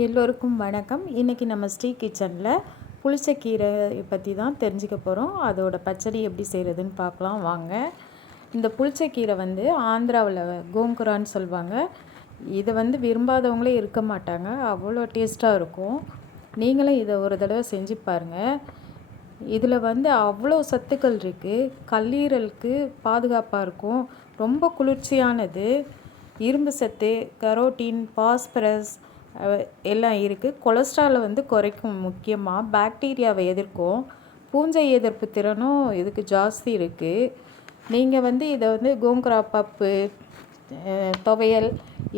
எல்லோருக்கும் வணக்கம். இன்றைக்கி நம்ம ஸ்ரீ கிச்சனில் புளிச்சக்கீரை பற்றி தான் தெரிஞ்சுக்க போகிறோம் அதோட பச்சடி எப்படி செய்கிறதுன்னு பார்க்கலாம். வாங்க. இந்த புளிச்சக்கீரை வந்து ஆந்திராவில் கோங்குரான்னு சொல்லுவாங்க இதை வந்து விரும்பாதவங்களே இருக்க மாட்டாங்க. அவ்வளோ டேஸ்ட்டாக இருக்கும். நீங்களும் இதை ஒரு தடவை செஞ்சு பாருங்கள் இதில் வந்து அவ்வளோ சத்துக்கள் இருக்குது கல்லீரலுக்கு பாதுகாப்பாக இருக்கும். ரொம்ப குளிர்ச்சியானது. இரும்பு சத்து கரோட்டின் பாஸ்பரஸ் எல்லாம் இருக்குது கொலஸ்ட்ராலை வந்து குறைக்கும் முக்கியமாக பாக்டீரியாவை எதிர்க்கும். பூஞ்சை எதிர்ப்பு திறனும் இதுக்கு ஜாஸ்தி இருக்குது நீங்கள் வந்து இதை வந்து கோங்குரா பப்பு துவையல்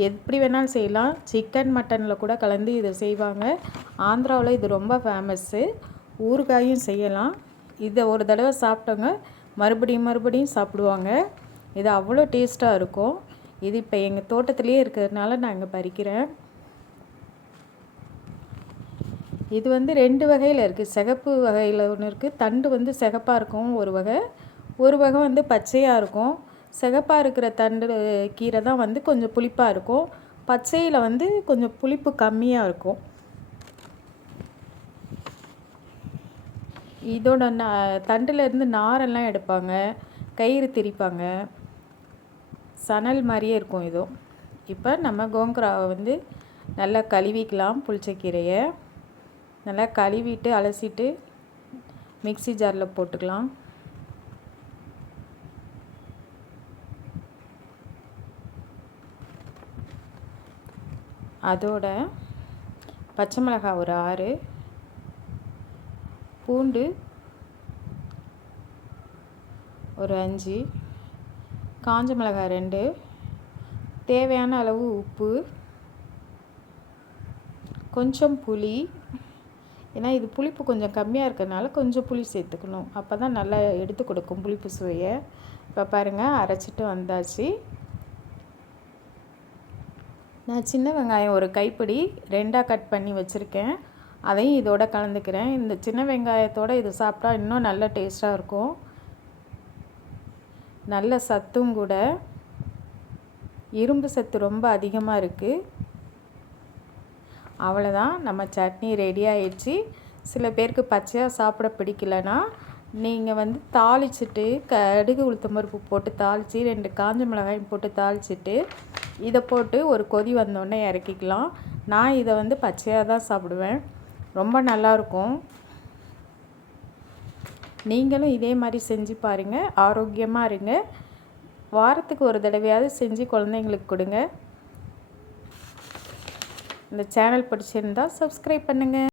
எப்படி வேணாலும் செய்யலாம். சிக்கன் மட்டனில் கூட கலந்து இதை செய்வாங்க. ஆந்திராவில் இது ரொம்ப ஃபேமஸ்ஸு. ஊறுகாயும் செய்யலாம். இதை ஒரு தடவை சாப்பிட்டவங்க மறுபடியும் மறுபடியும் சாப்பிடுவாங்க. இது அவ்வளோ டேஸ்ட்டாக இருக்கும். இது இப்போ எங்கள் தோட்டத்துலேயே இருக்கிறதுனால நான் இங்கே பறிக்கிறேன். இது வந்து ரெண்டு வகையில் இருக்குது சிகப்பு வகையில் ஒன்று இருக்குது தண்டு வந்து சிகப்பாக இருக்கும் ஒரு வகை. ஒரு வகை வந்து பச்சையாக இருக்கும். சிகப்பாக இருக்கிற தண்டு கீரை தான் வந்து கொஞ்சம் புளிப்பாக இருக்கும். பச்சையில் வந்து கொஞ்சம் புளிப்பு கம்மியாக இருக்கும். இதோட ந தண்டுலேருந்து நாரெல்லாம் எடுப்பாங்க. கயிறு திரிப்பாங்க. சணல் மாதிரியே இருக்கும் இதுவும் இப்போ நம்ம கோங்குராவை வந்து நல்லா கழுவிக்கலாம் புளிச்சக்கீரையை நல்லா கழுவிட்டு அலசிட்டு மிக்சி ஜாரில் போட்டுக்கலாம். அதோட பச்சை மிளகாய் ஒரு ஆறு பூண்டு ஒரு அஞ்சு காஞ்ச மிளகாய் ரெண்டு தேவையான அளவு உப்பு கொஞ்சம் புளி ஏன்னா இது புளிப்பு கொஞ்சம் கம்மியாக இருக்கிறனால கொஞ்சம் புளி சேர்த்துக்கணும். அப்போ தான் நல்லா எடுத்து கொடுக்கும் புளிப்பு சுவையை. இப்போ பாருங்கள் அரைச்சிட்டு வந்தாச்சு. நான் சின்ன வெங்காயம் ஒரு கைப்பிடி ரெண்டாக கட் பண்ணி வச்சுருக்கேன். அதையும் இதோட கலந்துக்கிறேன். இந்த சின்ன வெங்காயத்தோடு இது சாப்பிட்டா இன்னும் நல்ல டேஸ்ட்டாக இருக்கும். நல்ல சத்தும் கூட. இரும்பு சத்து ரொம்ப அதிகமாக இருக்குது அவ்வளோதான் நம்ம சட்னி ரெடி ஆயிடுச்சு. சில பேருக்கு பச்சையாக சாப்பிட பிடிக்கலன்னா நீங்கள் வந்து தாளிச்சிட்டு கடுகு உளுத்தம்பருப்பு போட்டு தாளித்து ரெண்டு காஞ்ச மிளகாயும் போட்டு தாளிச்சிட்டு இதை போட்டு ஒரு கொதி வந்தோடனே இறக்கிக்கலாம். நான் இதை வந்து பச்சையாக தான் சாப்பிடுவேன். ரொம்ப நல்லாயிருக்கும் நீங்களும் இதே மாதிரி செஞ்சு பாருங்கள் ஆரோக்கியமாக இருங்க. வாரத்துக்கு ஒரு தடவையாவது செஞ்சு குழந்தைங்களுக்கு கொடுங்க. இந்த சேனல் பிடிச்சிருந்தால் சப்ஸ்கிரைப் பண்ணுங்கள்